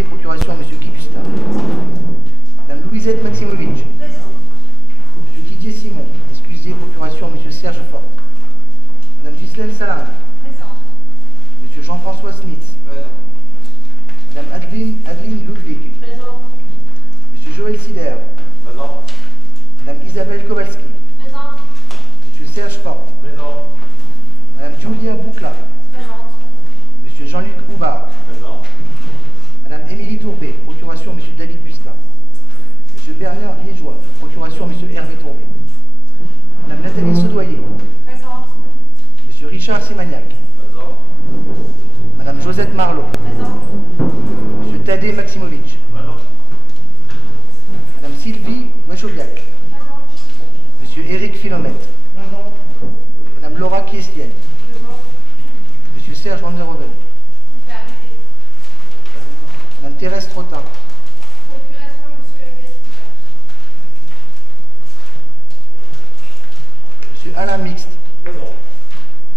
excusez, procuration M. Guy Gustin. Madame Louisette Maximovic. Présent. M. Didier Simon, excusez, procuration M. Serge Forte. Madame Ghislaine Salam. Présent. M. Jean-François Smith. Présent. Madame Adeline Ludwig. Présent. M. Joël Sider. Présent. Madame Isabelle Kowalski. Présent. M. Serge Forte. Présent. Madame Julia Boucla. Présente. M. Jean-Luc Houbard. Présent. Madame Émilie Tourbet, procuration M. David Gustin. M. Bernard Liégeois, procuration M. Hervé Tourbet. Madame Nathalie Saudoyer. Présente. M. Richard Simagnac. Présent. Madame Josette Marlot. Présent. M. Tadé Maximovic. Présent. Madame Sylvie Wachoviak. Présente. M. Éric Philomètre. Madame Laura Kiestienne. M. Serge Van der Hoven. Madame Thérèse Trottin. Procuration Monsieur Agassica. M. Alain Mixte. Présent.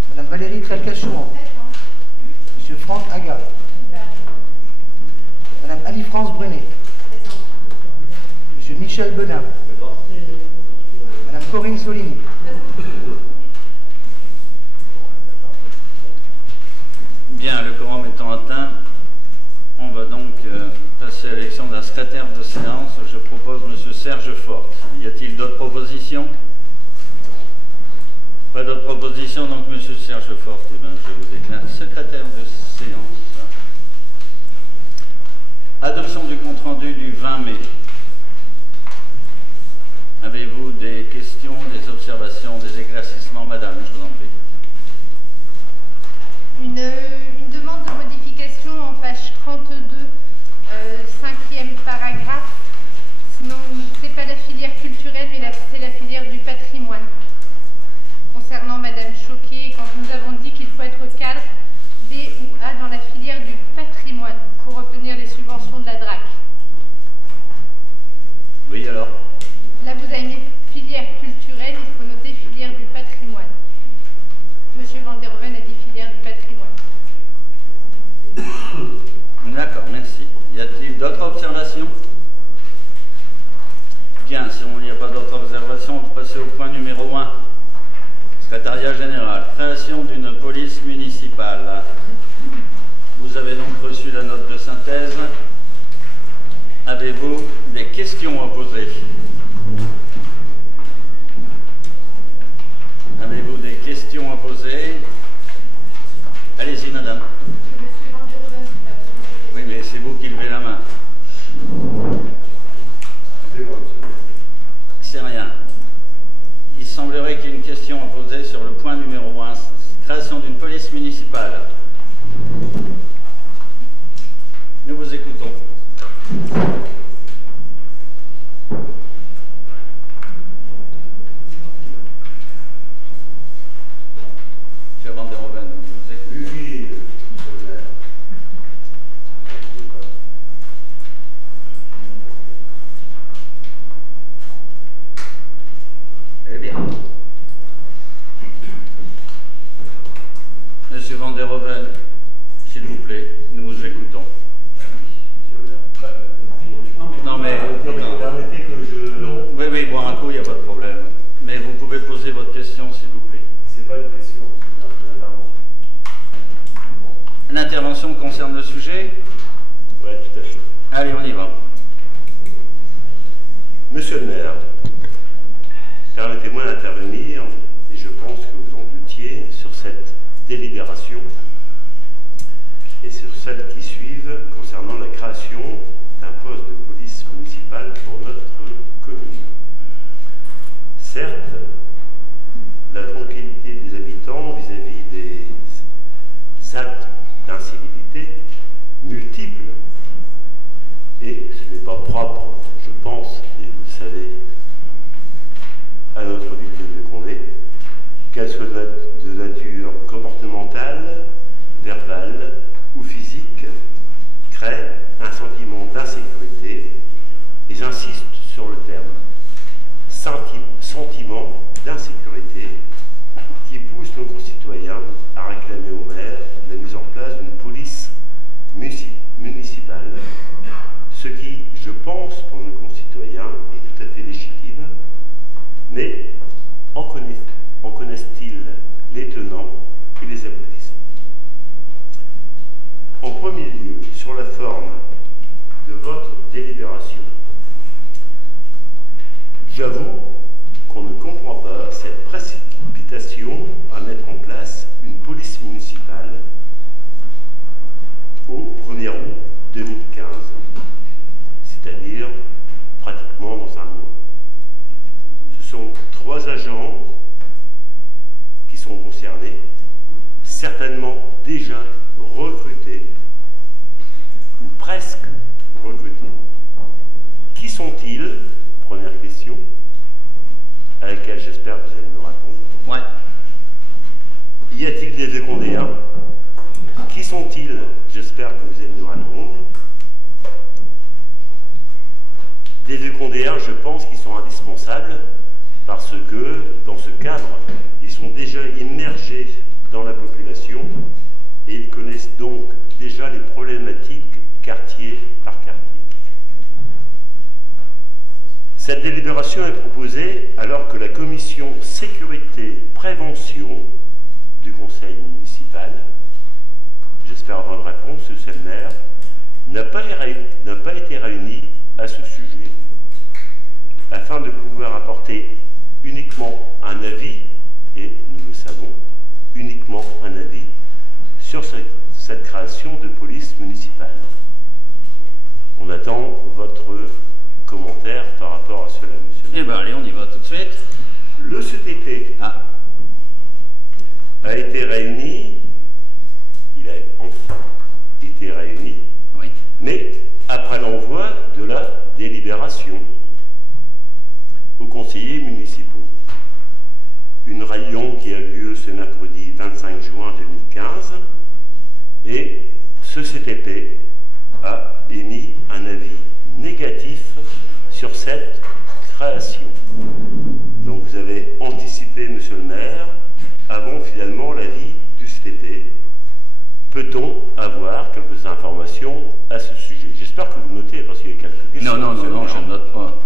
Madame Valérie Trelkachouan. Présent. M. Franck Agar. Madame Annie-France Brunet. Présent. M. Michel Benin. Présent. Madame Corinne Soligny. Bien, le quorum étant atteint, on va donc passer à l'élection d'un secrétaire de séance. Je propose M. Serge Forte. Y a-t-il d'autres propositions? Pas d'autres propositions, donc M. Serge Forte, je vous déclare secrétaire de séance. Adoption du compte-rendu du 20 mai. Avez-vous des questions, des observations, des éclaircissements? Madame, je vous en prie. Une demande de modification en page 32, 5e paragraphe. Sinon, c'est pas la filière culturelle, mais c'est la filière du patrimoine. Concernant Madame Choquet, quand nous avons dit qu'il faut être cadre B ou A dans la filière du patrimoine pour obtenir les subventions de la DRAC. Oui, alors? Là, vous avez mis filière culturelle, il faut noter filière du patrimoine. Monsieur Van der Hoven a dit filière du patrimoine. D'accord, merci. Y a-t-il d'autres observations? Bien, si il n'y a pas d'autres observations, on peut passer au point numéro 1. Secrétariat général. Création d'une police municipale. Vous avez donc reçu la note de synthèse. Avez-vous des questions à poser? Avez-vous des questions à poser? Allez-y, madame. Monsieur Van der Hoven. Oui, mais c'est vous qui levez la main. C'est rien. Il semblerait qu'il y ait une question à poser sur le point numéro 1, création d'une police municipale. Nous vous écoutons. Monsieur Van der Hoven, vous écoutez? Oui, monsieur le maire. Eh bien. Monsieur Van der Hoven, s'il vous plaît, nous vous écoutons. Non mais, permettez que je... oui, oui, boire un coup, il n'y a pas de problème. Mais vous pouvez poser votre question, s'il vous plaît. C'est pas une question, c'est une intervention. L'intervention concerne le sujet? Oui, tout à fait. Allez, on y va. Monsieur le maire, permettez-moi d'intervenir, et je pense que vous en doutiez, sur cette délibération et sur celles qui suivent concernant la création d'un poste de police municipale pour notre commune. Certes, la tranquillité des habitants vis-à-vis des actes d'incivilité multiples, et ce n'est pas propre, je pense, et vous le savez, à notre ville de Condé, qu'elle soit de nature comportementale, verbale ou physique, crée un sentiment d'insécurité, et j'insiste sur le terme, sentiment d'insécurité qui pousse nos concitoyens à réclamer au maire la mise en place d'une police municipale je pense, pour nos concitoyens, est tout à fait légitime, mais en connaissent-ils les tenants et les aboutissants? En premier lieu, sur la forme de votre délibération, j'avoue qu'on ne comprend pas cette précipitation à mettre en place une police municipale au 1er août 2015, c'est-à-dire pratiquement dans un mois. Ce sont 3 agents qui sont concernés, certainement déjà recrutés, ou presque recrutés. Qui sont-ils? Première question, à laquelle j'espère que vous allez me répondre. Ouais. Y a-t-il des Vécondéens? Qui sont-ils? J'espère que vous allez nous répondre. Des Vécondéens, je pense qu'ils sont indispensables parce que, dans ce cadre, ils sont déjà immergés dans la population et ils connaissent donc déjà les problématiques quartier par quartier. Cette délibération est proposée alors que la commission sécurité-prévention du conseil municipal, j'espère avoir une réponse, c'est le maire, n'a pas été réunie à ce sujet, afin de pouvoir apporter uniquement un avis, et nous le savons, uniquement un avis, sur cette création de police municipale. On attend votre commentaire par rapport à cela, monsieur. Eh bien, allez, on y va tout de suite. Le CTP a été réuni, il a enfin été réuni, Oui. mais après l'envoi de la délibération aux conseillers municipaux. Une réunion qui a lieu ce mercredi 25 juin 2015 et ce CTP a émis un avis négatif sur cette création. Donc vous avez anticipé, monsieur le maire, avant finalement l'avis du CTP. Peut-on avoir quelques informations à ce sujet? J'espère que vous notez, parce qu'il y a quelques questions. Non, je ne note pas.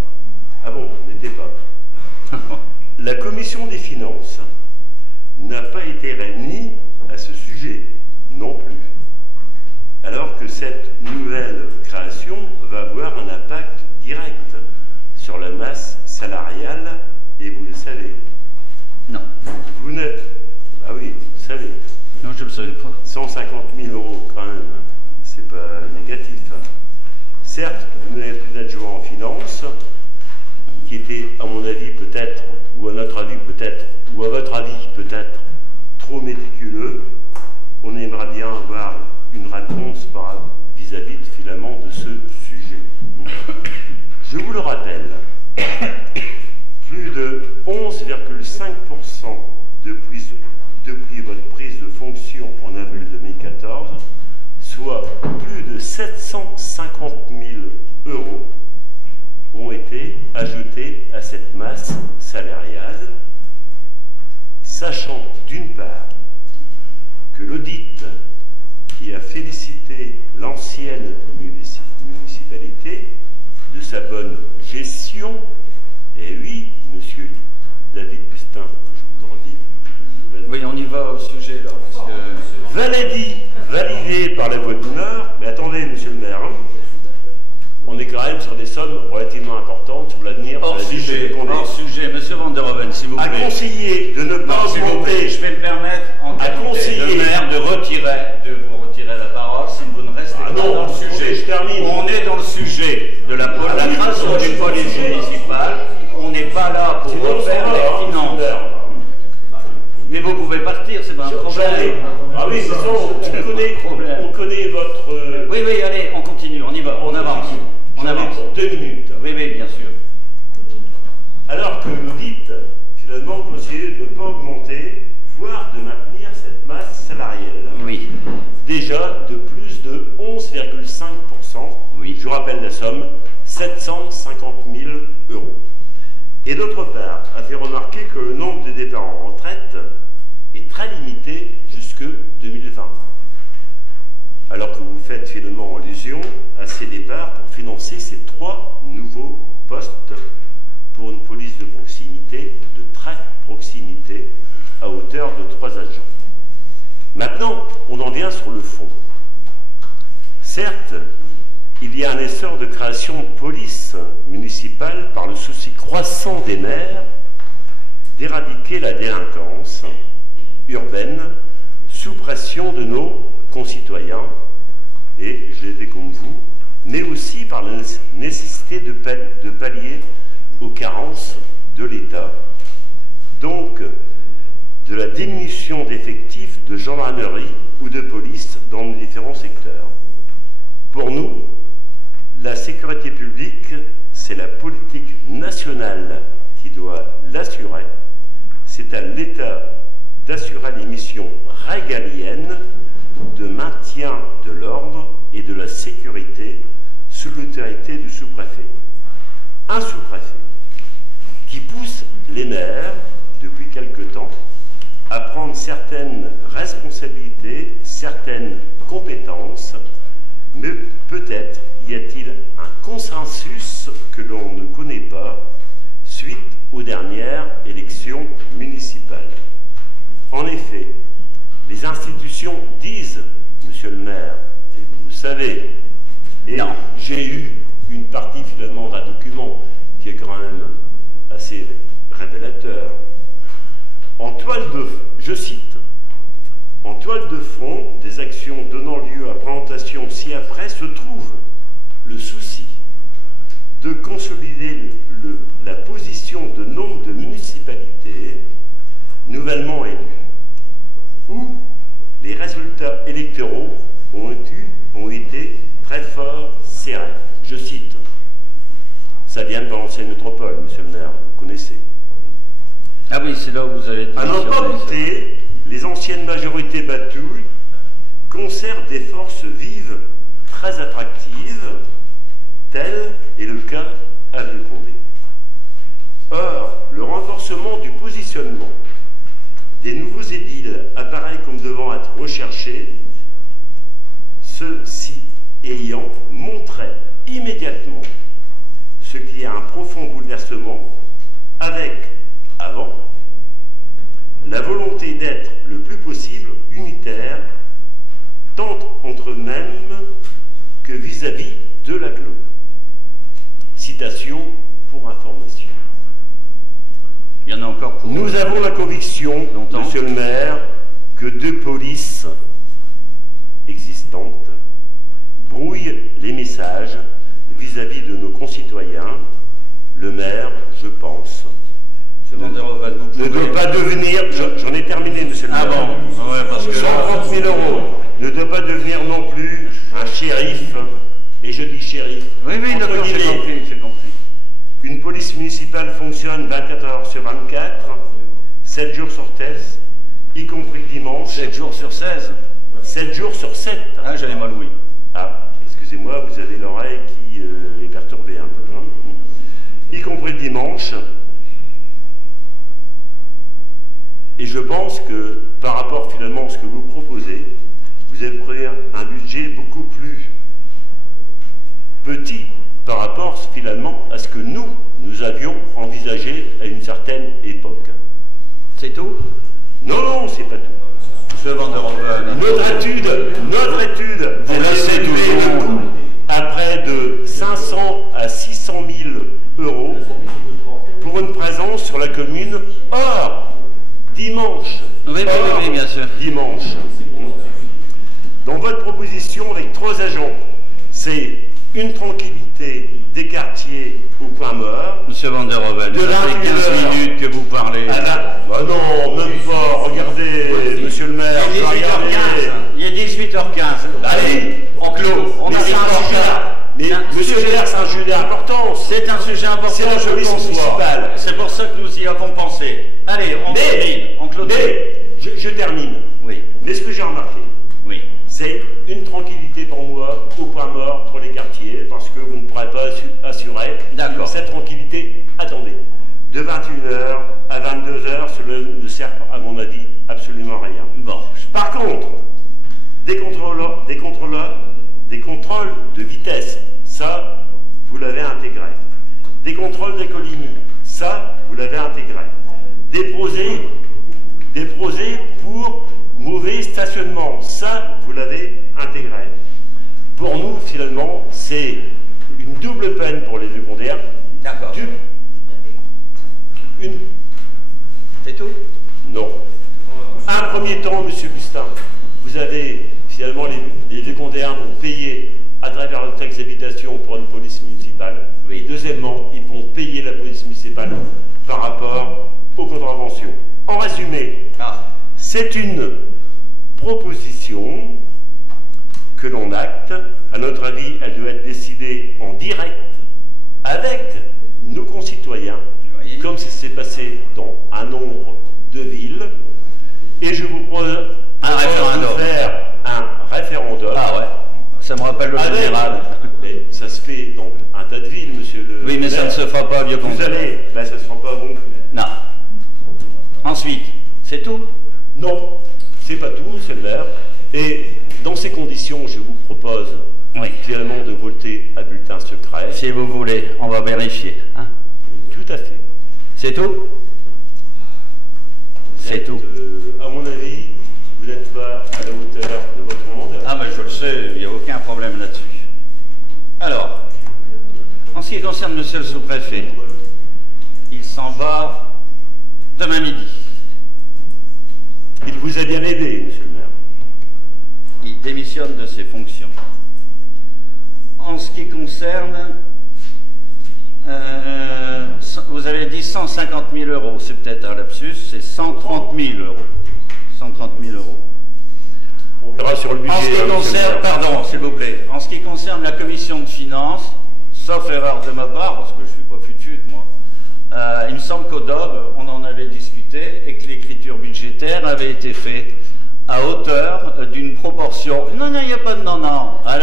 Ah bon, n'était pas. La commission des finances n'a pas été réunie à ce sujet non plus, alors que cette nouvelle création va avoir un impact direct sur la masse salariale, et vous le savez. Non. Vous ne... Ah oui, vous savez. Non, je ne le savais pas. 150 000 euros quand même, c'est pas négatif. Certes, vous n'avez plus d'adjoint en finance, qui était, à mon avis, peut-être, ou à notre avis peut-être, ou à votre avis peut-être, trop méticuleux. On aimerait bien avoir une réponse vis-à-vis finalement de ce sujet. Je vous le rappelle, plus de 11,5% depuis votre prise de fonction en avril 2014, soit plus de 750 000 euros ont été ajoutés à cette masse salariale, sachant d'une part que l'audit qui a félicité l'ancienne municipalité de sa bonne gestion, et oui, monsieur David Bustin, je vous en dis une nouvelle. Oui, on y va au sujet là. Parce que... validé par la voix d'honneur, mais attendez, monsieur le maire, hein, on est quand même sur des sommes relativement importantes sur l'avenir. Hors sujet, monsieur Van der Hoeven, s'il vous plaît. À conseiller de ne pas augmenter. Je vais me permettre, en qualité de maire, de vous retirer la parole si vous ne restez pas dans le sujet. Je termine. On est dans le sujet de la création d'une police municipale. On n'est pas là pour refaire les finances. Mais vous pouvez partir, c'est pas un problème. Ah oui, c'est ça, on connaît votre... Oui, allez, on continue, on y va, on avance. On avance. Pour 2 minutes. Oui, bien sûr. Alors que l'audit, finalement, conseillait de ne pas augmenter, voire de maintenir cette masse salariale. Oui. Déjà de plus de 11,5%. Oui. Je vous rappelle la somme, 750 000 euros. Et d'autre part, a fait remarquer que le nombre de départs en retraite est très limité jusque 2020. Alors que vous faites finalement allusion proportion à ces départs pour financer ces 3 nouveaux postes pour une police de proximité, de très proximité, à hauteur de 3 agents. Maintenant, on en vient sur le fond. Certes, il y a un essor de création de police municipale par le souci croissant des maires d'éradiquer la délinquance urbaine sous pression de nos concitoyens, et je l'ai fait comme vous, mais aussi par la nécessité de pallier aux carences de l'État, donc de la diminution d'effectifs de gendarmerie ou de police dans les différents secteurs. Pour nous, la sécurité publique, c'est la politique nationale qui doit l'assurer. C'est à l'État d'assurer les missions régaliennes de maintien de l'ordre et de la sécurité sous l'autorité du sous-préfet. Un sous-préfet qui pousse les maires, depuis quelque temps, à prendre certaines responsabilités, certaines compétences, mais peut-être y a-t-il un consensus que l'on ne connaît pas suite aux dernières élections municipales. En effet, les institutions disent, monsieur le maire, et vous le savez, et j'ai eu une partie finalement d'un document qui est quand même assez révélateur. En toile de, je cite, en toile de fond des actions donnant lieu à présentation ci-après se trouve le souci de consolider la position de nombre de municipalités nouvellement élues, où les résultats électoraux ont été très forts, serrés. Je cite, ça vient de l'ancienne métropole, monsieur le maire, vous connaissez. Ah oui, c'est là où vous avez dit. À n'en pas douter, les anciennes majorités battues conservent des forces vives très attractives, tel est le cas à Villepondé. Or, le renforcement du positionnement des nouveaux édiles apparaît comme devant être recherché, ceux-ci ayant montré immédiatement ce qui est un profond bouleversement avec, avant, la volonté d'être le plus possible unitaire, tant entre eux-mêmes que vis-à-vis de l'agglo. Citation pour information. Il y en a encore pour... Nous avons la conviction, monsieur le maire, que 2 polices existantes brouillent les messages vis-à-vis de nos concitoyens. Le maire, je pense, ne doit pas devenir, j'en ai terminé, monsieur le maire. Ah bon, ouais, parce que 130 000 € ne doit pas devenir non plus un shérif, et je dis shérif. Oui, d'accord, j'ai compris. Une police municipale fonctionne 24 heures sur 24, 7 jours sur 16, y compris le dimanche. 7 jours sur 16 7 jours sur 7. Ah, j'avais mal ouï. Ah, excusez-moi, vous avez l'oreille qui est perturbée un peu. Hein. Y compris le dimanche. Et je pense que par rapport finalement à ce que vous proposez, vous avez pris un budget beaucoup plus petit par rapport finalement à ce que nous avions envisagé à une certaine époque. C'est tout? Non, non, c'est pas tout. Monsieur Van der Hoeven. Notre étude vous laissez élevé le coût à près de 500 à 600 000 € pour une présence sur la commune hors dimanche. Oui, bien sûr. Dimanche. Dans votre proposition avec 3 agents, c'est une tranquillité des quartiers au point mort. Monsieur Van der Hoeven, ça fait 15 minutes que vous parlez. Ah bah non, même pas. Regardez, monsieur le maire. Il est 18h15. Allez, on clôt. On arrive à mais monsieur le maire, c'est un sujet important. C'est un sujet important. C'est la police municipale. C'est pour ça que nous y avons pensé. Allez, on termine. On clôt. Mais je termine. Oui. Mais ce que j'ai remarqué, oui, c'est une tranquillité pour moi au point mort pour les quartiers, parce que vous ne pourrez pas assurer cette tranquillité. Attendez, de 21h à 22h, cela ne sert à mon avis absolument à rien. Bon. Par contre, des contrôleurs Des contrôles de vitesse, ça, vous l'avez intégré. Des contrôles d'économie, ça, vous l'avez intégré. Des projets pour mauvais stationnement, ça, vous l'avez intégré. Pour nous, finalement, c'est une double peine pour les secondaires. D'accord. C'est tout? Non. Un premier temps, monsieur Bustin, vous avez finalement les secondaires vont payer à travers le taxe d'habitation pour une police municipale. Oui. Deuxièmement, ils vont payer la police municipale par rapport aux contraventions. En résumé, c'est une proposition que l'on acte. À notre avis, elle doit être décidée en direct avec nos concitoyens, oui, comme ça s'est passé dans un nombre de villes. Et je vous propose de faire un référendum. Ah ouais, ça me rappelle le général. Mais ça se fait dans un tas de villes, monsieur le... Oui, mais ça ne se fera pas, vieux Vous allez, ben ça ne se fera pas bon. Non. Ensuite, c'est tout? Non, c'est pas tout, c'est le maire. Et dans ces conditions, je vous propose finalement de voter à bulletin secret. Si vous voulez, on va vérifier. Hein? Tout à fait. C'est tout? C'est tout. À mon avis, vous n'êtes pas à la hauteur de votre monde. Ah, mais je le sais, il n'y a aucun problème là-dessus. Alors, en ce qui concerne monsieur le sous-préfet, il s'en va demain midi. Il vous a bien aidé, monsieur le maire. Il démissionne de ses fonctions. En ce qui concerne, vous avez dit 150 000 euros, c'est peut-être un lapsus, c'est 130 000 euros. 130 000 euros. On verra sur le budget. En ce qui concerne, pardon, s'il vous plaît, en ce qui concerne la commission de finances, sauf erreur de ma part, parce que je ne suis pas fut-fut, moi, il me semble qu'au DOB, on en avait discuté et que l'écriture budgétaire avait été faite à hauteur d'une proportion, non, il n'y a pas de non, à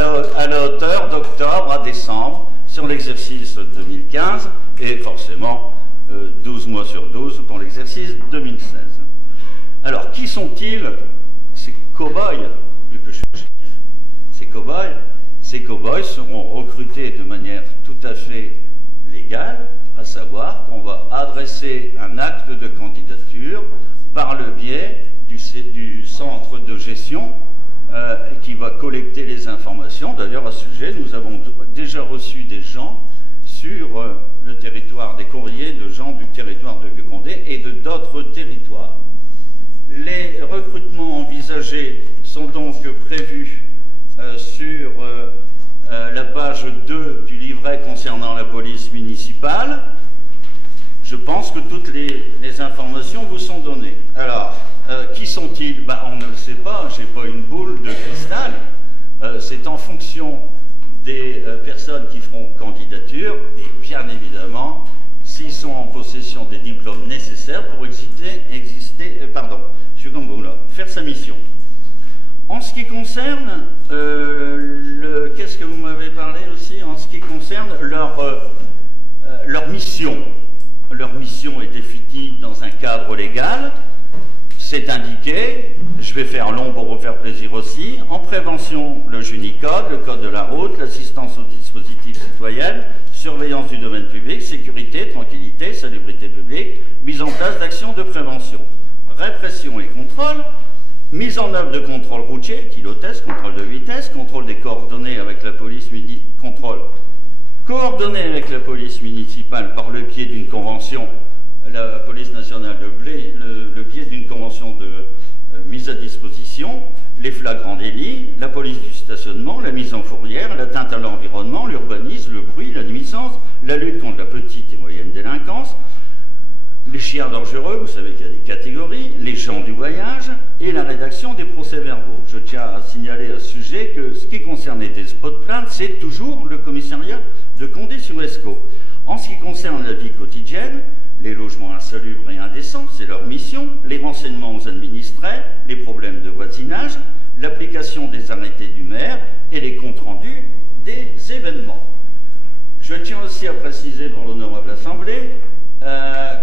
la hauteur d'octobre à décembre sur l'exercice 2015 et forcément 12 mois sur 12 pour l'exercice 2016. Alors, qui sont-ils, ces cow-boys, vu que je suis juif? Ces cow-boys seront recrutés de manière tout à fait légale, à savoir qu'on va adresser un acte de candidature par le biais du centre de gestion qui va collecter les informations. D'ailleurs, à ce sujet, nous avons déjà reçu des gens sur le territoire, des courriers de gens du territoire de Vieux-Condé et de d'autres territoires. Les recrutements envisagés sont donc prévus sur la page 2 du livret concernant la police municipale. Je pense que toutes les informations vous sont données. Alors, qui sont-ils? On ne le sait pas, je n'ai pas une boule de cristal. C'est en fonction des personnes qui feront candidature et bien évidemment, s'ils sont en possession des diplômes nécessaires pour faire sa mission. En ce qui concerne, qu'est-ce que vous m'avez parlé aussi, en ce qui concerne leur mission. Leur mission est définie dans un cadre légal, c'est indiqué, je vais faire long pour vous faire plaisir aussi, en prévention, le Junicode, le Code de la route, l'assistance aux dispositifs citoyens, surveillance du domaine public, sécurité, tranquillité, salubrité publique, mise en place d'actions de prévention, répression et contrôle, mise en œuvre de contrôle routier, kilotest, contrôle de vitesse, contrôle des coordonnées avec la police contrôle coordonné avec la police municipale par le biais d'une convention, la police nationale de Blé, le biais d'une convention de mise à disposition, les flagrants délits, la police du stationnement, la mise en fourrière, l'atteinte à l'environnement, l'urbanisme, le bruit, la nuisance, la lutte contre la petite et moyenne délinquance, les chiens dangereux, vous savez qu'il y a des catégories, les gens du voyage et la rédaction des procès-verbaux. Je tiens à signaler à ce sujet que ce qui concernait des spots de plainte, c'est toujours le commissariat de Condé-sur-Escaut. En ce qui concerne la vie quotidienne, les logements insalubres et indécents, c'est leur mission, les renseignements aux administrés, les problèmes de voisinage, l'application des arrêtés du maire et les comptes rendus des événements. Je tiens aussi à préciser pour l'honorable Assemblée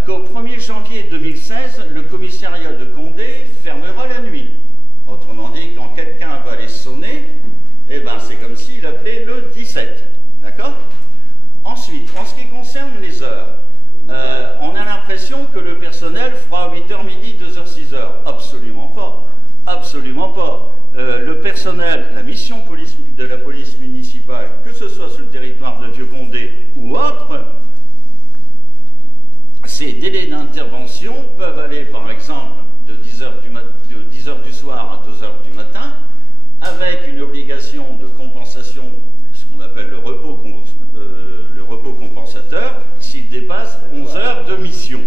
qu'au 1er janvier 2016, le commissariat de Condé fermera la nuit. Autrement dit, quand quelqu'un va aller sonner, eh ben c'est comme s'il appelait le 17. D'accord? Ensuite, en ce qui concerne les heures, on a l'impression que le personnel fera 8h midi, 2h 6h. Absolument pas. Absolument pas. Le personnel, la mission de la police municipale, que ce soit sur le territoire de Vieux-Condé ou autre, ces délais d'intervention peuvent aller par exemple de 10h du soir à 2h du matin, avec une obligation de compensation, ce qu'on appelle le repos compensateur, s'il dépasse 11 heures de mission.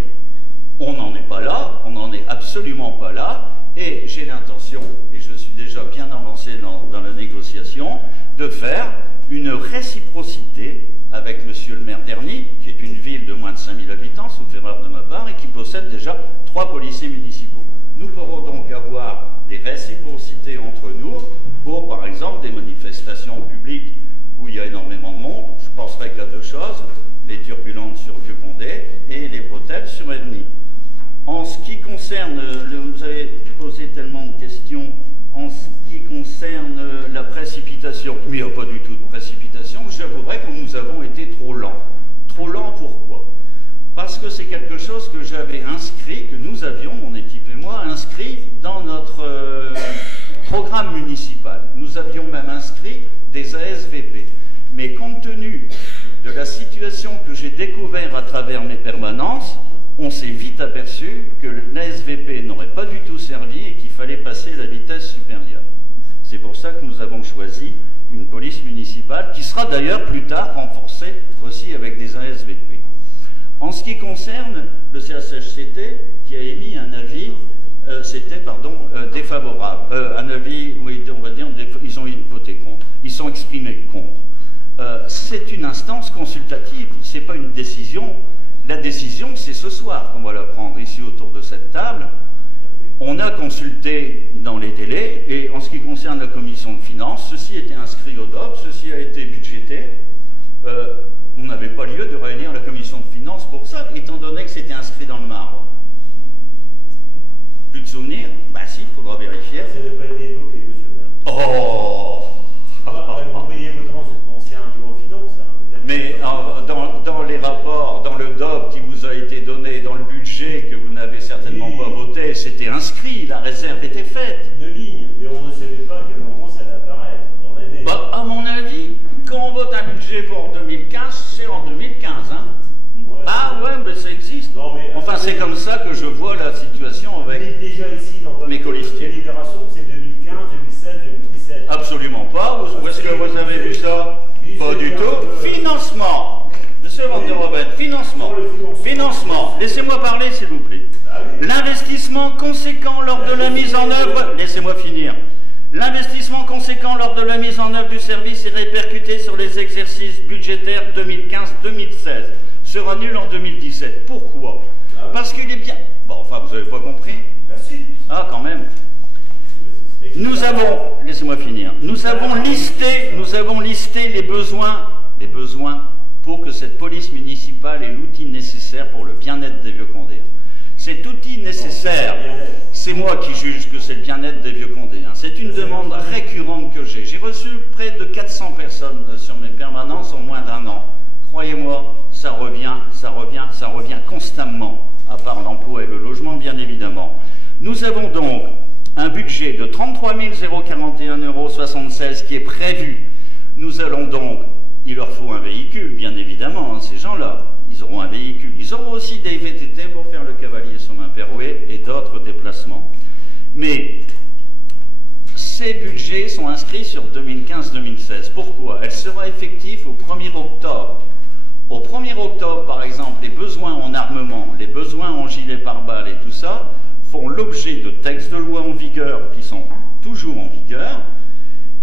On n'en est pas là, on n'en est absolument pas là, et j'ai l'intention, et je suis déjà bien avancé dans la négociation, de faire une réciprocité avec monsieur le maire d'Erny, qui est une ville de moins de 5000 habitants, sauf erreur de ma part, et qui possède déjà 3 policiers municipaux. Nous pourrons donc avoir des réciprocités entre nous pour, par exemple, des manifestations publiques où il y a énormément de monde. Je penserai qu'à 2 choses, les turbulences sur Vieux-Condé et les bretelles sur Erny. En ce qui concerne, vous avez posé tellement de questions, en ce qui concerne la précipitation, mais il n'y a pas du tout de précipitation, j'avouerai que nous avons été trop lents. Trop lents pourquoi? Parce que c'est quelque chose que j'avais inscrit, que nous avions, mon équipe et moi, inscrit dans notre programme municipal. Nous avions même inscrit des ASVP. Mais compte tenu de la situation que j'ai découvert à travers mes permanences, on s'est vite aperçu que l'ASVP n'aurait pas du tout servi et qu'il fallait passer à la vitesse supérieure. C'est pour ça que nous avons choisi une police municipale qui sera d'ailleurs plus tard renforcée aussi avec des ASVP. En ce qui concerne le CHSCT, qui a émis un avis, défavorable, un avis, oui, on va dire, ils ont voté contre, ils sont exprimés contre. C'est une instance consultative, c'est pas une décision. La décision, c'est ce soir qu'on va la prendre ici autour de cette table. On a consulté dans les délais, et en ce qui concerne la commission de finances, ceci était inscrit au DOP, ceci a été budgété. On n'avait pas lieu de réunir la commission de finances pour ça, étant donné que c'était inscrit dans le marbre. Plus de souvenirs? Bah si, il faudra vérifier. Ça n'a pas été évoqué, monsieur le maire. Oh! Vous payez votre ancien bureau finance, hein, peut-être. Mais dans les rapports, dans le DOP qui vous a été donné, dans le budget que vous n'avez certainement pas voté, c'était inscrit, la réserve était faite. Une ligne, mais on ne savait pas à quel moment ça allait apparaître dans l'année. Bah, à mon avis, quand on vote un budget pour 2015, c'est en 2015. Hein. Ouais, ah ouais, mais ça existe. Non, mais enfin, c'est comme ça que je vois la situation avec vous êtes déjà ici dans votre mes colistiers. Délibération, c'est 2015, 2016, 2017. Absolument pas. Où est-ce que vous avez vu ça? Pas du tout. Financement. Monsieur Van der Hoeven, financement. Financement. Laissez-moi parler, s'il vous plaît. L'investissement conséquent lors de la mise en œuvre... Laissez-moi finir. L'investissement conséquent lors de la mise en œuvre du service est répercuté sur les exercices budgétaires 2015-2016. Sera nul en 2017. Pourquoi? Parce qu'il est bien... Bon, enfin, vous n'avez pas compris? Ah, quand même. Nous avons... Laissez-moi finir. Nous avons listé les besoins pour que cette police municipale ait l'outil nécessaire pour le bien-être des Vieux-Condéens. Cet outil nécessaire, c'est moi qui juge que c'est le bien-être des Vieux-Condéens. C'est une demande récurrente que j'ai. J'ai reçu près de 400 personnes sur mes permanences en moins d'1 an. Croyez-moi, ça revient constamment, à part l'emploi et le logement, bien évidemment. Nous avons donc un budget de 33 041,76 € qui est prévu. Nous allons donc, il leur faut un véhicule, bien évidemment, hein, ces gens-là. Ils auront un véhicule. Ils auront aussi des VTT pour faire le cavalier sur Main-Perouet et d'autres déplacements. Mais ces budgets sont inscrits sur 2015-2016. Pourquoi? Elle sera effective au 1er octobre. Au 1er octobre, par exemple, les besoins en armement, les besoins en gilet pare-balles et tout ça font l'objet de textes de loi en vigueur qui sont toujours en vigueur.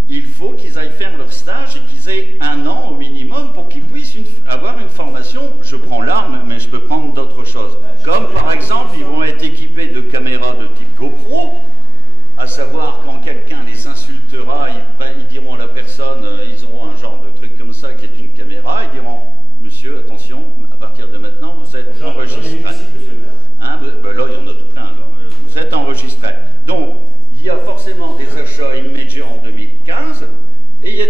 Il faut qu'ils aillent faire leur stage et qu'ils aient 1 an au minimum pour qu'ils puissent avoir une formation. Je prends l'arme, mais je peux prendre d'autres choses. Comme par exemple, ils vont être équipés de caméras de type GoPro, à savoir quand quelqu'un les insultera, ils diront à la personne, ils auront un genre de truc comme ça qui est une caméra, ils diront, monsieur, attention, à partir de maintenant, vous êtes enregistré. Hein, ben là, il y en a tout plein. Là. Vous êtes enregistré. Donc, il y a forcément des achats immédiats en 2015 et il y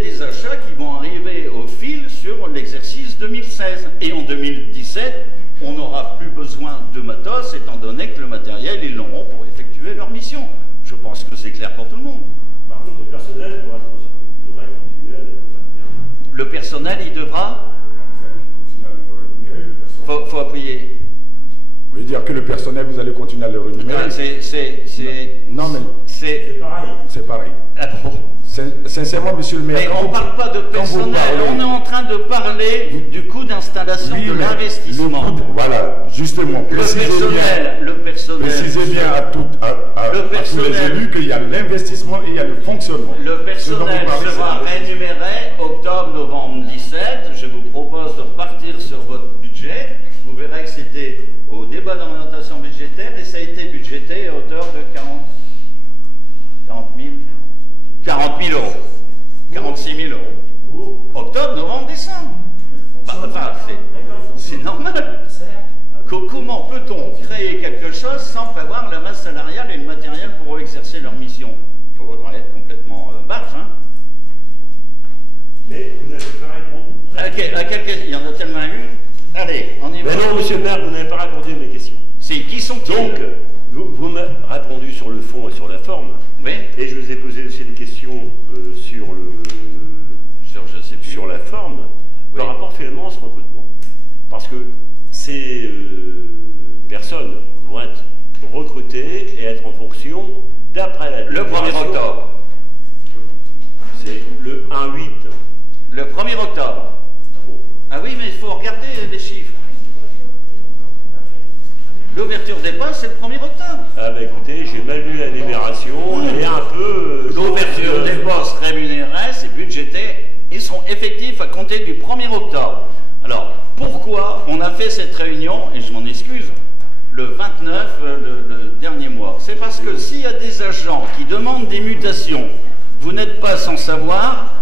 2017, on n'aura plus besoin de matos, étant donné que le matériel, ils l'auront pour effectuer leur mission. Je pense que c'est clair pour tout le monde. Par contre, le personnel devrait continuer à être. Le personnel, il devra... Vous allez continuer à le rémunérer, le personnel. Faut appuyer. Vous voulez dire que le personnel, vous allez continuer à le rémunérer? Non, mais c'est pareil. c'est pareil. Ah bon. Sincèrement, monsieur le maire. Mais on ne parle pas de personnel, on est en train de parler du coût d'installation de l'investissement. Voilà, justement. Le personnel. Précisez bien à tous les élus qu'il y a l'investissement et il y a le fonctionnement. Le personnel sera rémunéré octobre-novembre 17. Je vous propose de repartir sur votre budget. Vous verrez que c'était au débat d'orientation budgétaire et ça a été budgété à hauteur de 40 000 euros. 46 000 euros. Octobre, novembre, décembre. Enfin, c'est normal. Comment peut-on créer quelque chose sans prévoir la masse salariale et le matériel pour exercer leur mission? Il faudra être complètement barge. Hein. Mais vous n'avez pas répondu. Il y en a tellement eu. Allez, on y va. Mais non, monsieur le maire, vous n'avez pas répondu à mes questions. Qui sont-ils? Donc, vous m'avez répondu sur le fond et sur la forme. Oui. Et je vous ai posé aussi une question sur la forme, oui, par rapport finalement à ce recrutement. Parce que ces personnes vont être recrutées et être en fonction d'après la Le 1er octobre. C'est le 1-8. Le 1er octobre. Ah oui, mais il faut regarder les chiffres. L'ouverture des postes, c'est le 1er octobre. Ah bah écoutez, j'ai mal lu la libération, elle est un peu... L'ouverture des postes rémunérés, c'est budgété, ils seront effectifs à compter du 1er octobre. Alors, pourquoi on a fait cette réunion, et je m'en excuse, le 29, le dernier mois? C'est parce que s'il y a des agents qui demandent des mutations, vous n'êtes pas sans savoir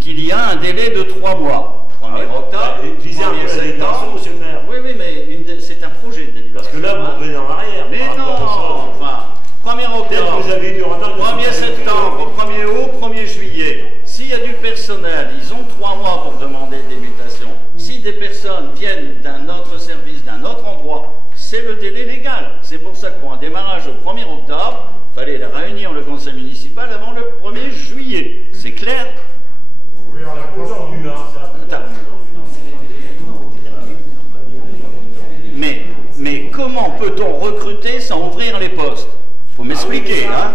qu'il y a un délai de 3 mois. 1er octobre, 1er septembre. Monsieur le maire. Oui, mais c'est un projet de Parce que là, vous revenez en arrière. Mais non, enfin, 1er octobre, vous avez eu du retard. 1er septembre, 1er août, 1er juillet. S'il y a du personnel, ils ont 3 mois pour demander des mutations. Si des personnes viennent d'un autre service, d'un autre endroit, c'est le délai légal. C'est pour ça que pour un démarrage au 1er octobre, il fallait réunir le conseil municipal avant le 1er juillet. C'est clair? Oui, on a aujourd'hui, Mais comment peut-on recruter sans ouvrir les postes? Faut m'expliquer, hein.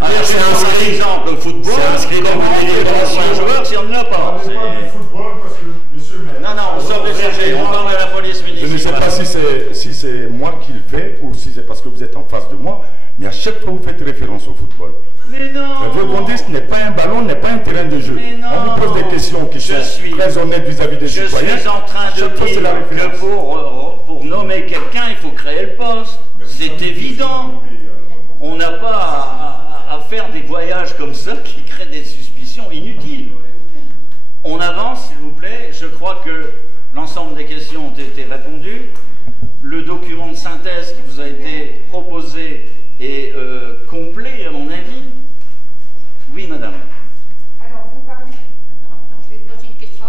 Alors, c'est un exemple, le football, comment on peut un joueur s'il n'y en a pas? On ne parle pas du football parce que, monsieur le maire... Non, on sort des sujets, on parle de la police municipale. Je ne sais pas si c'est moi qui le fais ou si c'est parce que vous êtes en face de moi, mais à chaque fois vous faites référence au football. Mais non! Le rebondiste n'est pas un ballon, n'est pas un terrain de jeu. On vous pose des questions qui sont très honnêtes vis-à-vis des citoyens. Je suis en train de dire que pour nommer quelqu'un, il faut créer le poste. C'est évident. On n'a pas à faire des voyages comme ça qui créent des suspicions inutiles. On avance, s'il vous plaît. Je crois que l'ensemble des questions ont été répondues. Le document de synthèse qui vous a été proposé est complet, à mon avis. Oui, madame. Alors, vous parlez... Non, je vais poser une question.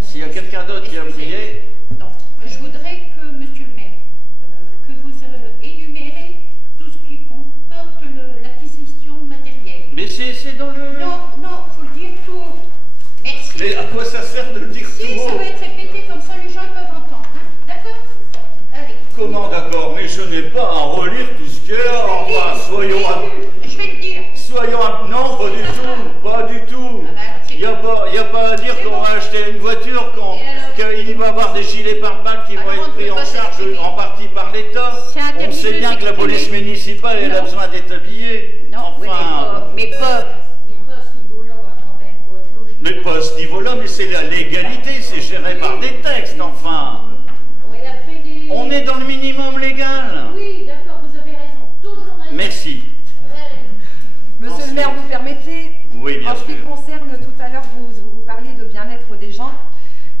S'il y a quelqu'un d'autre qui a oublié... Non, je voudrais que, monsieur le maire, que vous énumérez tout ce qui comporte l'acquisition matérielle. Mais c'est dans le... Non, il faut le dire tout haut. Merci. Mais à quoi ça sert de le dire tout Si, ça haut? va être répété comme ça, les gens peuvent entendre. Hein? D'accord? Allez. Comment d'accord? Mais je n'ai pas à relire tout ce qu'il y a. Enfin, soyons... Je vais le dire. Non, pas du tout, pas du tout. Il n'y a pas à dire qu'on va acheter une voiture, qu'il va y avoir des gilets pare-balles qui vont être pris en charge en partie par l'État. On sait bien que la police municipale, elle a besoin d'être habillée. Non, enfin, mais pas. Mais pas à ce niveau-là, mais c'est la légalité, c'est géré par des textes, enfin. On est dans le minimum légal. Oui, d'accord, vous avez raison. Toujours raison. Merci. Monsieur le maire, vous permettez? Oui, bien sûr. En ce qui concerne, tout à l'heure, vous parliez de bien-être des gens.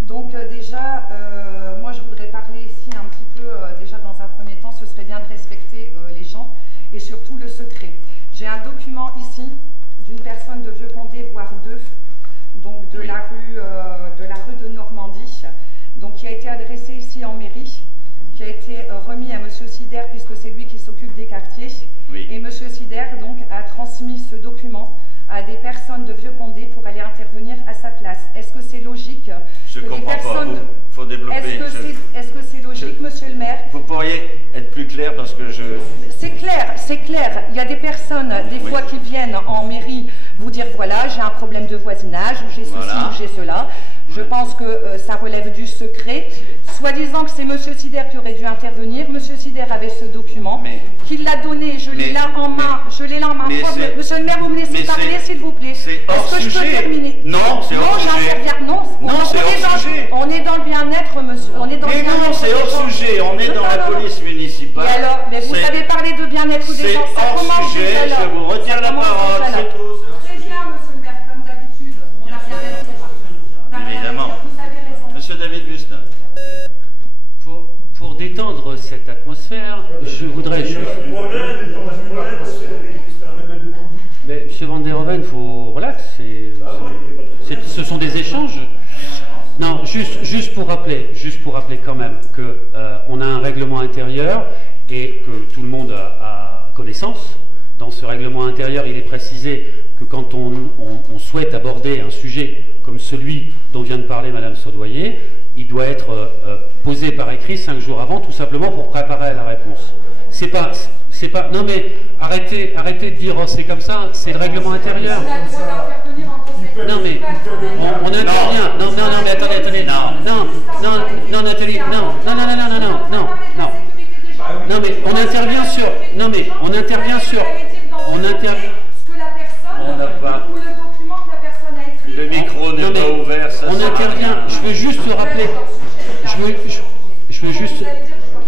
Donc déjà, moi je voudrais parler ici un petit peu, déjà dans un premier temps, ce serait bien de respecter les gens et surtout le secret. J'ai un document ici d'une personne de Vieux-Condé, voire deux, donc de la rue de Normandie, donc qui a été adressé ici en été remis à Monsieur Sider, puisque c'est lui qui s'occupe des quartiers. Oui. Et Monsieur Sider donc, a transmis ce document à des personnes de Vieux-Condé pour aller intervenir à sa place. Est-ce que c'est logique Je que comprends des personnes... Il faut développer. Est-ce que c'est logique, Monsieur le maire? Vous pourriez être plus clair parce que je... C'est clair, c'est clair. Il y a des personnes, des fois, qui viennent en mairie vous dire, voilà, j'ai un problème de voisinage, ou j'ai ceci, ou j'ai cela. Je pense que ça relève du secret. Soi-disant que c'est Monsieur Sider qui aurait dû intervenir. Monsieur Sider avait ce document, qu'il l'a donné, je l'ai là en main, Monsieur le maire, vous me laissez parler, s'il vous plaît. C'est hors sujet. Je peux terminer? Non, c'est hors sujet. On est dans le bien-être, monsieur. On est dans mais non, c'est hors sujet. On est dans la police municipale. Et alors, mais vous avez parlé de bien-être des gens. C'est hors sujet. Je vous retire la parole. C'est tout. Très bien, monsieur le maire, comme d'habitude. On a bien dit. Évidemment. Vous avez raison. Monsieur David Bustin. Pour détendre cette atmosphère, je voudrais juste... Mais M. Van der Hoeven, il faut relax. Ce sont des échanges. Non, juste pour rappeler quand même qu'on a un règlement intérieur et que tout le monde a connaissance. Dans ce règlement intérieur, il est précisé que quand on souhaite aborder un sujet comme celui dont vient de parler Madame Saudoyer, il doit être posé par écrit 5 jours avant, tout simplement pour préparer à la réponse. C'est pas. Non mais arrêtez de dire oh, c'est comme ça, c'est le règlement intérieur. Non mais on intervient. Non mais attendez. Non Nathalie, non. Non mais on intervient sur. On n'a pas. Le micro n'est pas ouvert. Ça on intervient. Je veux juste rappeler.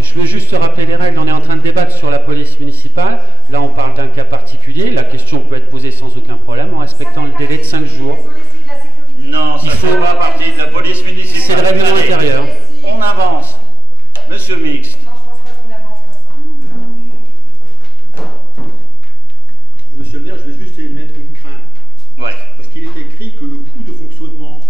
Je veux juste rappeler les règles. On est en train de débattre sur la police municipale. Là, on parle d'un cas particulier. La question peut être posée sans aucun problème en respectant le délai de 5 jours. Non, ça ne fait pas partie de la police municipale. C'est le règlement intérieur. On avance. Monsieur Mixte. Non, je pense pas qu'on avance comme ça. Monsieur le maire, je vais juste émettre une crainte. Ouais. Parce qu'il est écrit que le coût de fonctionnement,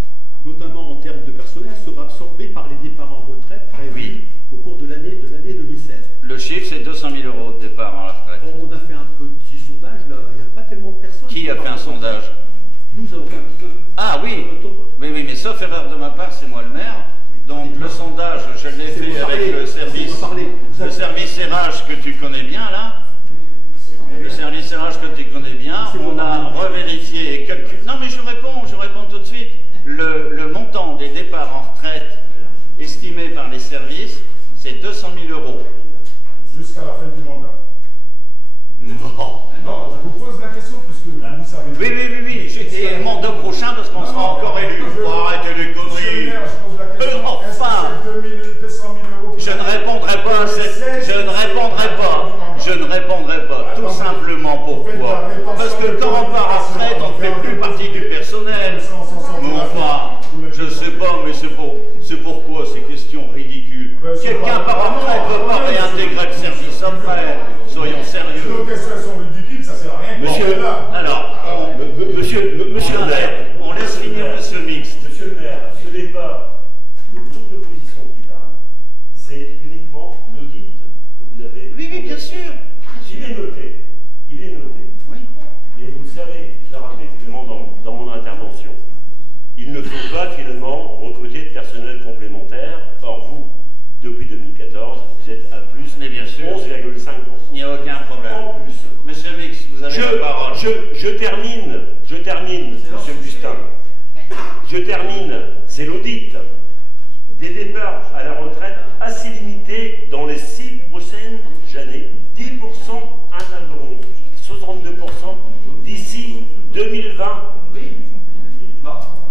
notamment en termes de personnel, sera absorbé par les départs en retraite prévus au cours de l'année 2016. Le chiffre, c'est 200 000 € de départ en retraite. On a fait un petit sondage, là, il n'y a pas tellement de personnes. Qui a fait un sondage? Nous avons fait un sondage. Ah oui, mais sauf erreur de ma part, c'est moi le maire. Donc le sondage, je l'ai fait avec le service RH que tu connais bien là. Le service RH que tu connais bien, on a revérifié et calculé. Non mais je réponds tout de suite. Le montant des départs en retraite estimé par les services, c'est 200 000 €. Jusqu'à la fin du mandat. Non, je vous pose la question puisque vous savez. Oui. Et mandat prochain parce qu'on sera encore élu. Faut arrêter les conneries. Enfin, je ne répondrai pas à cette. Je ne répondrai pas. Tout simplement pourquoi? Parce que quand on part en retraite, on ne fait plus partie du personnel. Mais enfin, je sais pas, mais c'est pourquoi ces questions ridicules. Quelqu'un apparemment ne peut pas réintégrer le service après. Soyons sérieux. Nos questions sont ridicules, ça sert à rien. Monsieur le maire, on laisse finir Monsieur Mixte. Monsieur le maire, ce n'est pas le groupe d'opposition qui parle, c'est uniquement l'audit que vous avez. Oui, bien sûr. Il est noté. Oui. Et vous le savez, je l'ai rappelé finalement dans mon intervention. Il ne faut pas finalement recruter de personnel complémentaire. Or, vous, depuis 2014, vous êtes à plus Mais bien sûr. 11,5%. Il n'y a aucun problème. En plus. Monsieur Mixte, vous avez la parole. Je termine, Monsieur Bustin. Je termine. C'est l'audit des départs à la retraite assez limité dans les 6 prochaines années. 10% atteindront 62% d'ici 2020.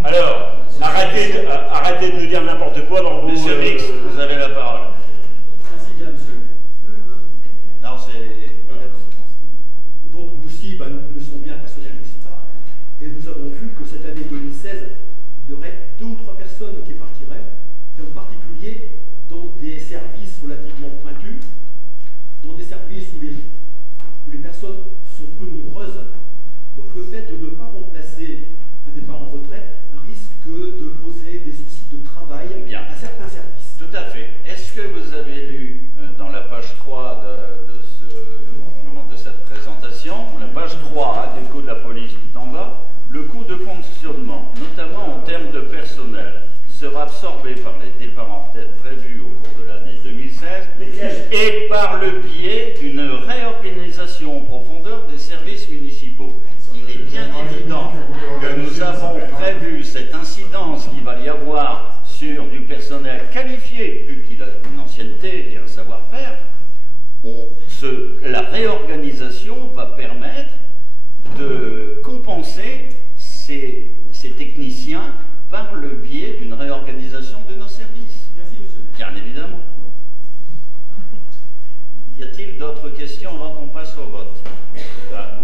Alors, arrêtez de nous dire n'importe quoi dans vos... Monsieur Mixte, vous avez la parole. Merci bien, monsieur. Non, c'est... Donc nous aussi, nous connaissons bien le personnel municipal. Et nous avons vu que cette année 2016, il y aurait 2 ou 3 personnes qui partiraient, et en particulier dans des services relativement pointus, dans des services où les personnes sont peu nombreuses. Donc le fait de ne pas remplacer un départ en retraite risque de poser des soucis de travail à certains services. Tout à fait. Est-ce que vous avez lu absorbés par les départs en tête prévus au cours de l'année 2016 et par le biais d'une réorganisation en profondeur des services municipaux. Il est bien évident que nous avons prévu cette incidence qu'il va y avoir sur du personnel qualifié, vu qu'il a une ancienneté et un savoir-faire. La réorganisation va permettre de compenser ces techniciens par le biais d'une réorganisation de nos services. Merci, monsieur. Bien évidemment. Y a-t-il d'autres questions avant qu'on passe au vote?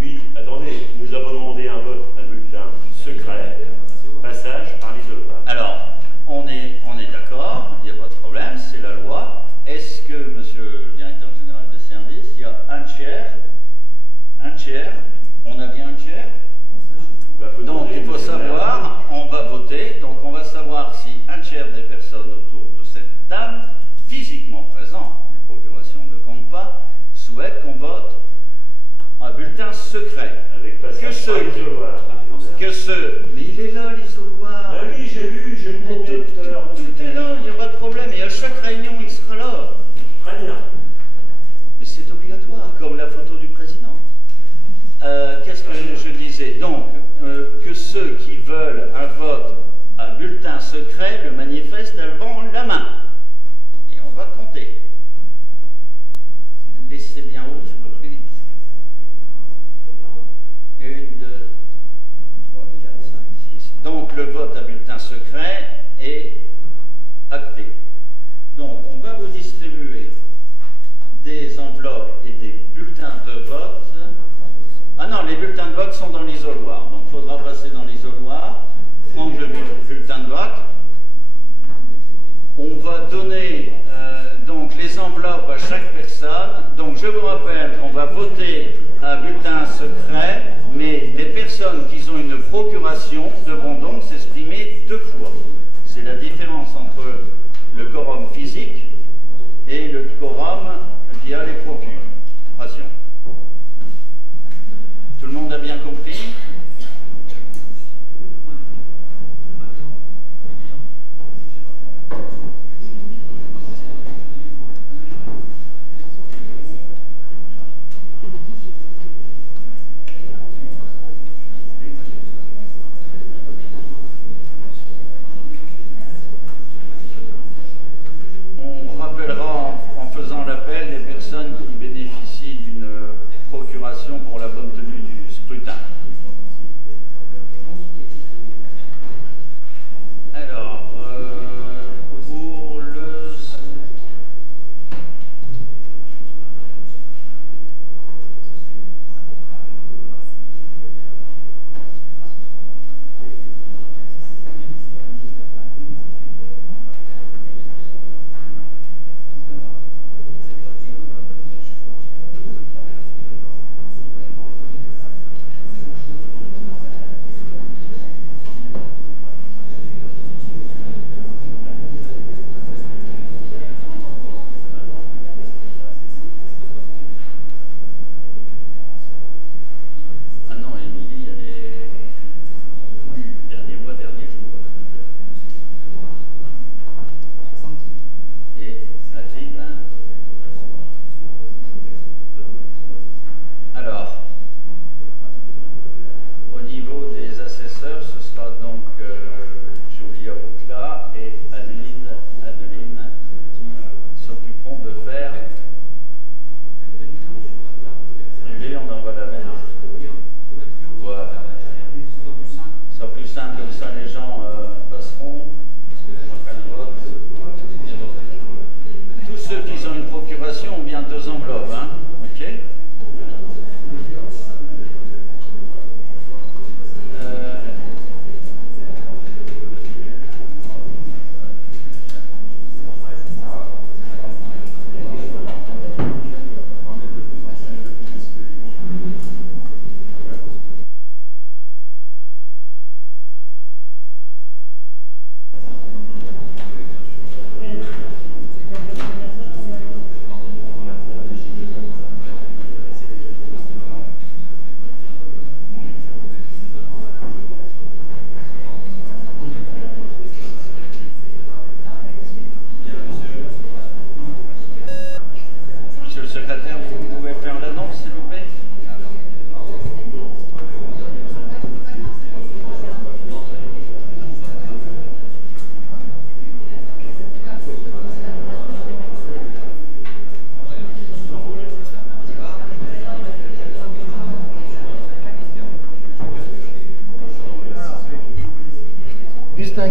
Oui, attendez, nous avons demandé un vote, un bulletin secret, passage par l'isoloir. Alors, on est d'accord, il n'y a pas de problème, c'est la loi. Est-ce que, monsieur le directeur général des services, il y a un tiers, on a bien un tiers? Donc il faut savoir, on va voter, donc on va savoir si un tiers des personnes autour de cette table, physiquement présentes, les procurations ne comptent pas, souhaitent qu'on vote un bulletin secret. Avec passage par l'isoloir. Mais il est là l'isoloir. Ah oui, j'ai vu, j'ai demandé tout à l'heure. Tout est là, il n'y a pas de problème, et à chaque réunion il sera là. Très bien. Mais c'est obligatoire, comme la photo du président. Qu'est-ce que je disais? Donc, que ceux qui veulent un vote à bulletin secret le manifestent avant la main. Et on va compter. Laissez bien haut, je me prie. 1, 2, 3, 4, 5, 6. Donc, le vote à bulletin secret est acté. Donc, on va vous distribuer des enveloppes et des bulletins de vote. Ah non, les bulletins de vote sont dans l'isoloir. Donc, il faudra passer dans l'isoloir, prendre le bulletin de vote. On va donner donc les enveloppes à chaque personne. Donc, je vous rappelle qu'on va voter un bulletin secret, mais les personnes qui ont une procuration devront donc s'exprimer 2 fois. C'est la différence entre le quorum physique et le quorum via les procurations. Tout le monde a bien compris? On rappellera en faisant l'appel les personnes qui bénéficient d'une procuration pour la bonne tenue du scrutin.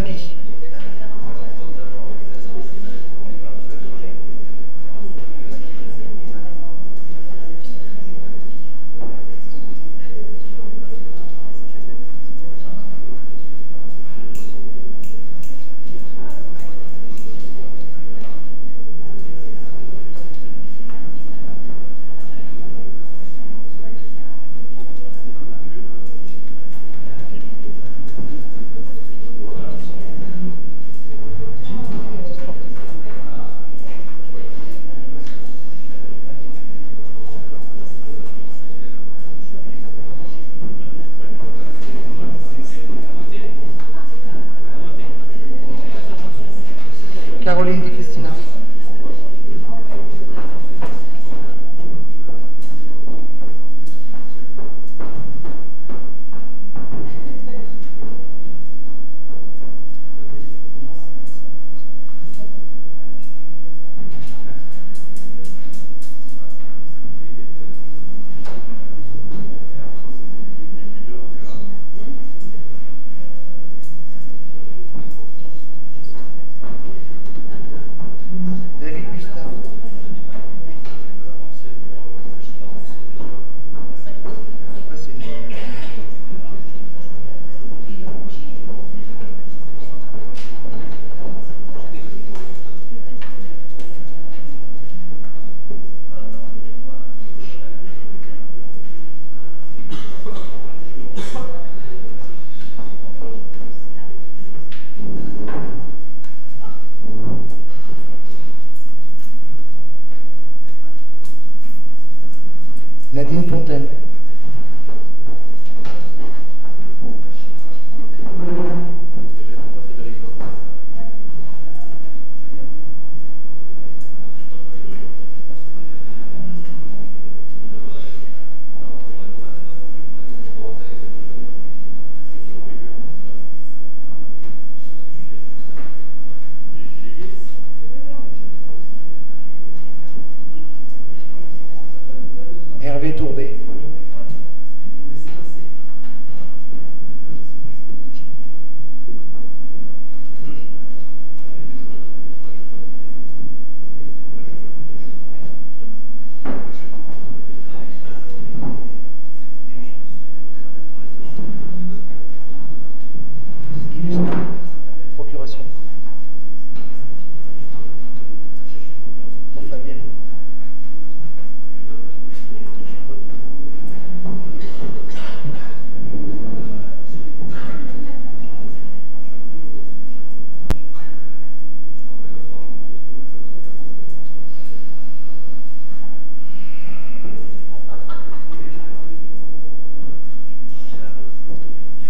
Tanguy. Caroline Di Cristina. Nadine Fontaine. Hervé Tourbet. Procuration. Pour Fabienne.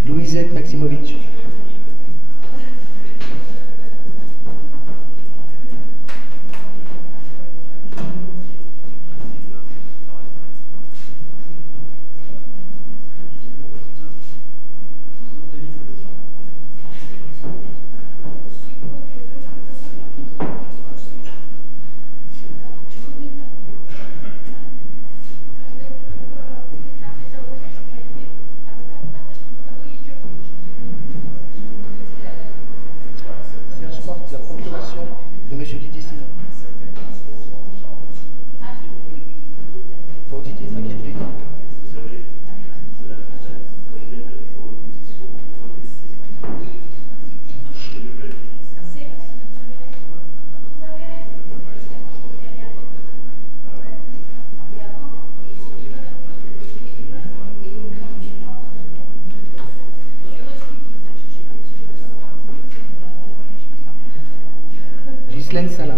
Louisette Maximovic. Serge Marc, la procuration de M. Didier Sinon. Pour Didier, t'inquiète pas. Vous savez, cela vous a donné de reposition pour redresser. Les nouvelles Ghislaine Salin.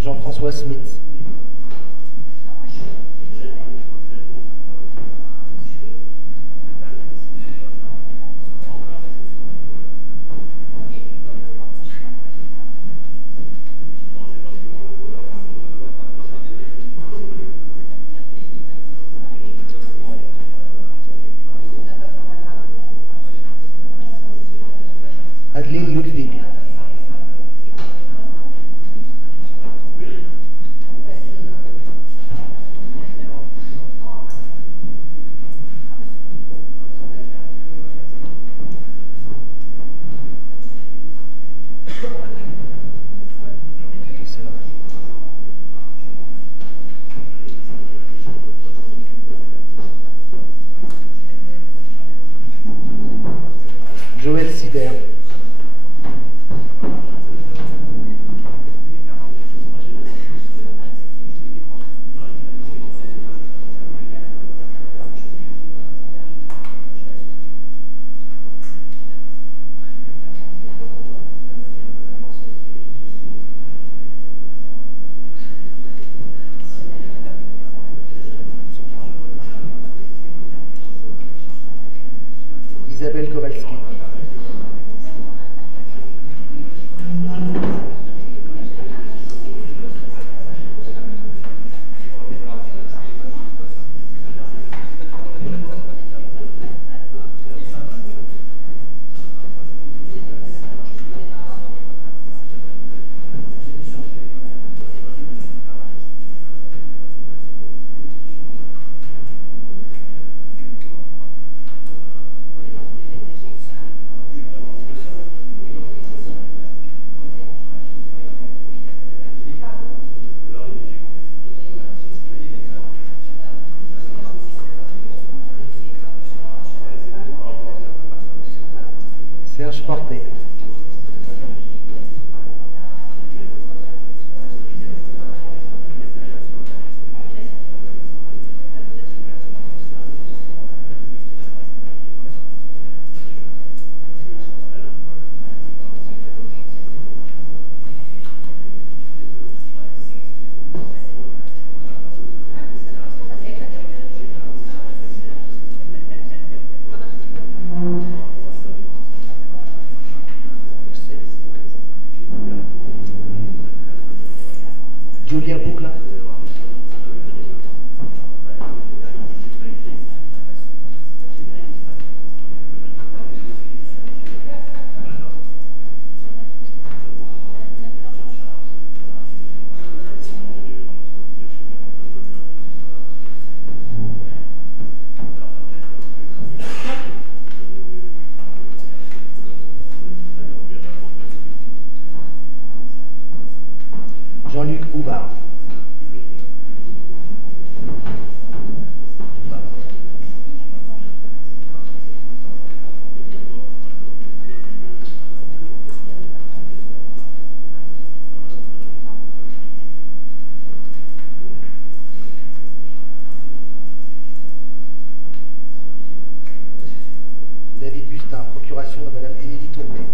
Jean-François Smith. Joël Sider. Isabelle Kowalski. Serge Fortet. Julia Boucla. Jean-Luc Houbard. David Bustin, procuration de Madame Émilie Tourbet.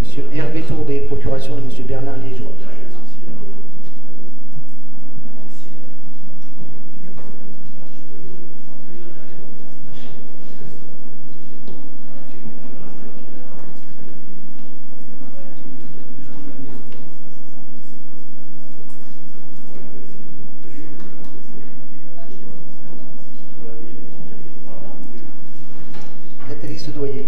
Monsieur Hervé Tourbet, procuration de Monsieur Bernard Légeois. Nathalie Soudoyer.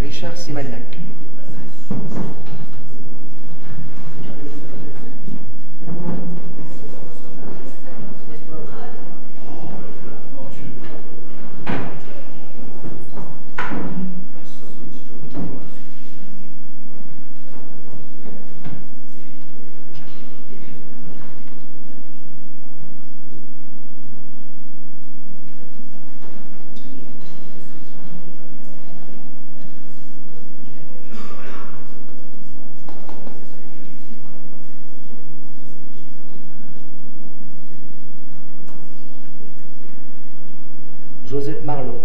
Richard Simagnac. Josette Marlot.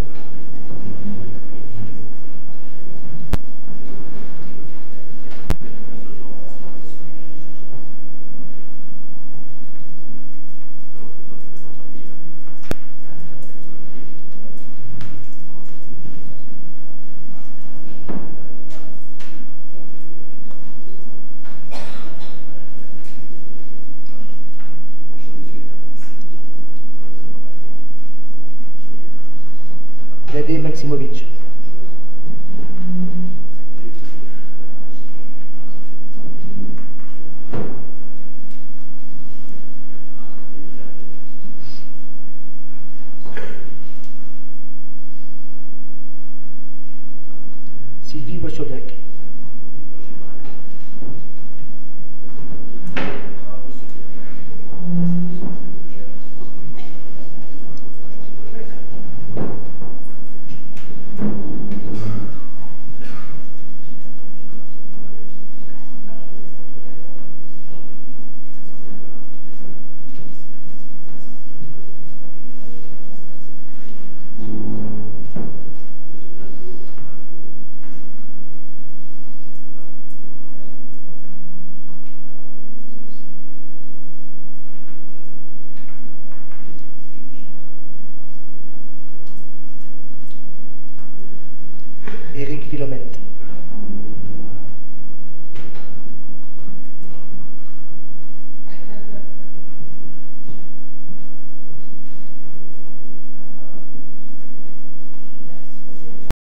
Maximovic. Sylvie Wachoviak. Éric Philomètre.